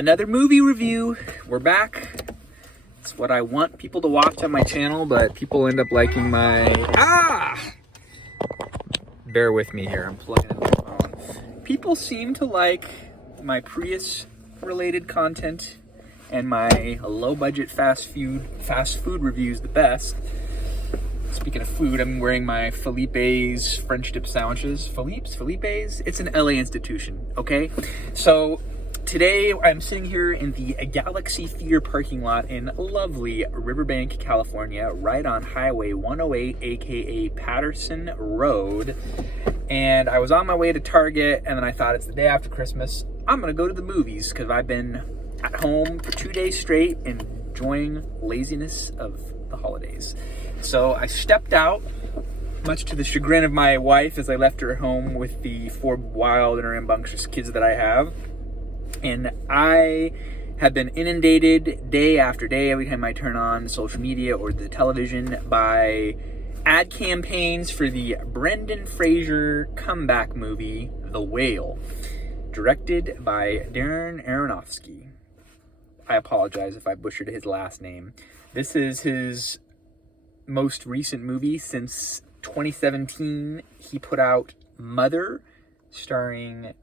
Another movie review. We're back. It's what I want people to watch on my channel, but people end up liking my... Bear with me here. I'm plugging in my phone. People seem to like my Prius-related content and my low-budget fast food reviews the best. Speaking of food, I'm wearing my Felipe's French dip sandwiches. Felipe's? It's an LA institution, okay? So today I'm sitting here in the Galaxy Theater parking lot in lovely Riverbank, California, right on Highway 108, aka Patterson Road. And I was on my way to Target, and then I thought, it's the day after Christmas. I'm gonna go to the movies because I've been at home for 2 days straight enjoying laziness of the holidays. So I stepped out, much to the chagrin of my wife, as I left her home with the 4 wild and rambunctious kids that I have. And I have been inundated day after day, every time I turn on social media or the television, by ad campaigns for the Brendan Fraser comeback movie, The Whale, directed by Darren Aronofsky. I apologize if I butchered his last name. This is his most recent movie since 2017. He put out Mother, starring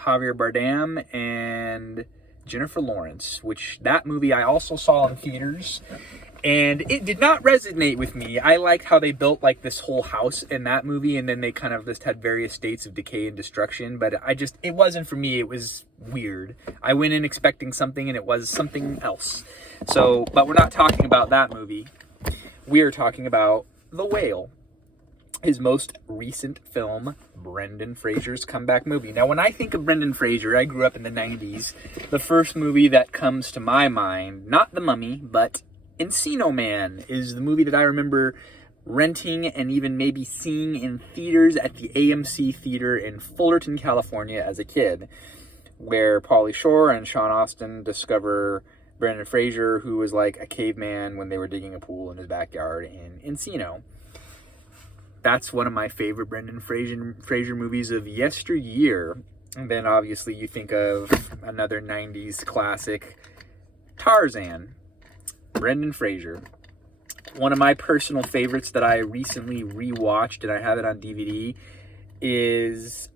Javier Bardem and Jennifer Lawrence, which that movie I also saw in theaters, and it did not resonate with me. I liked how they built like this whole house in that movie, and then they kind of just had various states of decay and destruction, but it wasn't for me. It was weird. I went in expecting something and it was something else. So, but we're not talking about that movie. We are talking about The Whale, his most recent film, Brendan Fraser's comeback movie. Now, when I think of Brendan Fraser, I grew up in the 90s. The first movie that comes to my mind, not The Mummy, but Encino Man, is the movie that I remember renting and even maybe seeing in theaters at the AMC Theater in Fullerton, California as a kid, where Pauly Shore and Sean Astin discover Brendan Fraser, who was like a caveman when they were digging a pool in his backyard in Encino. That's one of my favorite Brendan Fraser movies of yesteryear. And then obviously you think of another 90s classic, Tarzan. Brendan Fraser. One of my personal favorites that I recently rewatched, and I have it on DVD, is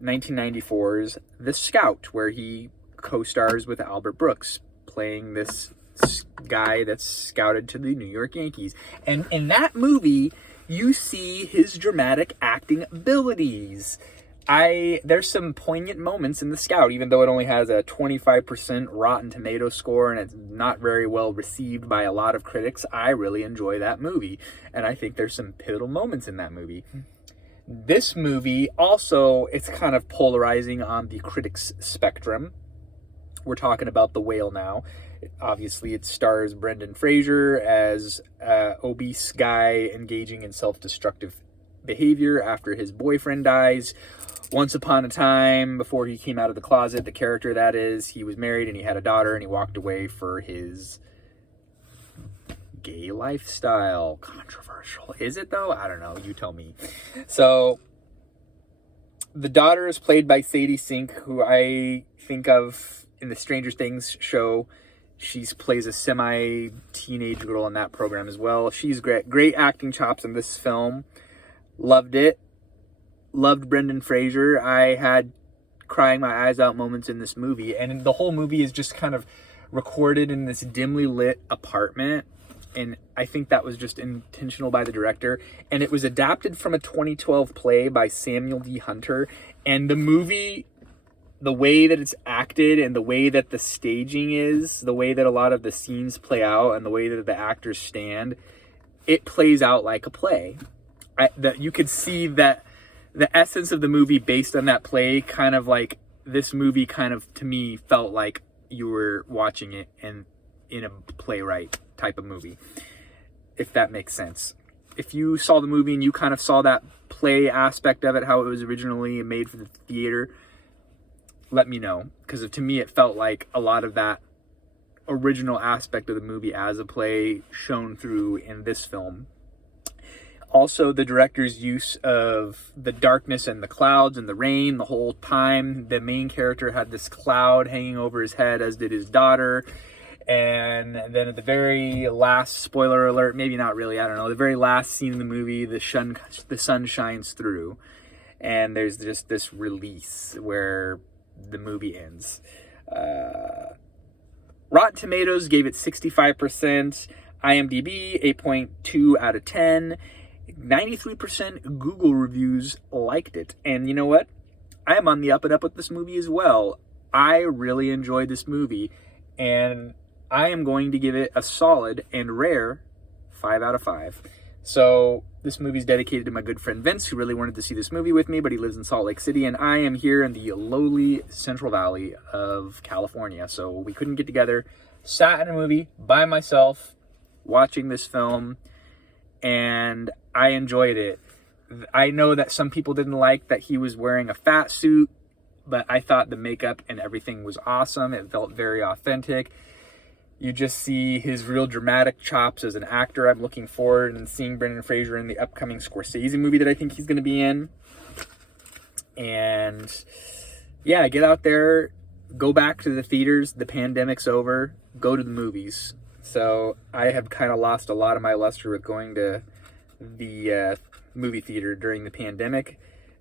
1994's The Scout, where he co-stars with Albert Brooks, playing this guy that's scouted to the New York Yankees. And in that movie, you see his dramatic acting abilities. There's some poignant moments in The Scout, even though it only has a 25% Rotten Tomato score and it's not very well received by a lot of critics. I really enjoy that movie, and I think there's some pivotal moments in that movie. This movie also, it's kind of polarizing on the critics spectrum. We're talking about The Whale now. Obviously, it stars Brendan Fraser as an obese guy engaging in self-destructive behavior after his boyfriend dies. Once upon a time, before he came out of the closet, the character that is, he was married and he had a daughter, and he walked away for his gay lifestyle. Controversial. Is it though? I don't know. You tell me. So the daughter is played by Sadie Sink, who I think of in the Stranger Things show. She plays a semi-teenage girl in that program as well. She's great acting chops in this film. Loved it. Loved Brendan Fraser. I had crying my eyes out moments in this movie. And the whole movie is just kind of recorded in this dimly lit apartment. And I think that was just intentional by the director. And it was adapted from a 2012 play by Samuel D. Hunter. And the movie, the way that it's acted and the way that the staging is, the way that a lot of the scenes play out and the way that the actors stand, it plays out like a play. That you could see that the essence of the movie based on that play, kind of like this movie kind of, to me, felt like you were watching it in a playwright type of movie, if that makes sense. If you saw the movie and you kind of saw that play aspect of it, how it was originally made for the theater, let me know, because to me it felt like a lot of that original aspect of the movie as a play shone through in this film. Also, the director's use of the darkness and the clouds and the rain the whole time. The main character had this cloud hanging over his head, as did his daughter. And then at the very last, spoiler alert, maybe not really, I don't know, the very last scene in the movie, the sun shines through. And there's just this release where the movie ends. Rotten Tomatoes gave it 65%. IMDb, 8.2 out of 10. 93% Google reviews liked it. And you know what? I am on the up and up with this movie as well. I really enjoyed this movie. And I am going to give it a solid and rare 5 out of 5. So this movie is dedicated to my good friend Vince, who really wanted to see this movie with me, but he lives in Salt Lake City, and I am here in the lowly Central Valley of California. So we couldn't get together. Sat in a movie by myself, watching this film, and I enjoyed it. I know that some people didn't like that he was wearing a fat suit, but I thought the makeup and everything was awesome. It felt very authentic. You just see his real dramatic chops as an actor. I'm looking forward and seeing Brendan Fraser in the upcoming Scorsese movie that I think he's going to be in. And yeah, get out there, go back to the theaters. The pandemic's over. Go to the movies. So I have kind of lost a lot of my luster with going to the movie theater during the pandemic.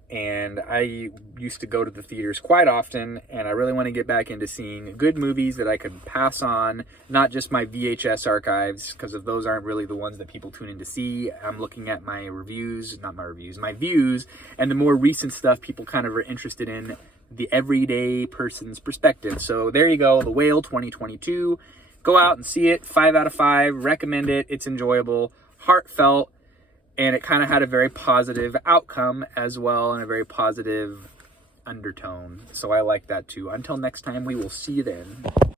And I used to go to the theaters quite often, and I really want to get back into seeing good movies that I could pass on, not just my VHS archives, because those aren't really the ones that people tune in to see. I'm looking at my reviews, not my reviews, my views, and the more recent stuff people kind of are interested in, the everyday person's perspective. So there you go, The Whale 2022. Go out and see it, 5 out of 5, recommend it, it's enjoyable, heartfelt, and it kind of had a very positive outcome as well, and a very positive undertone. So I like that too. Until next time, we will see you then.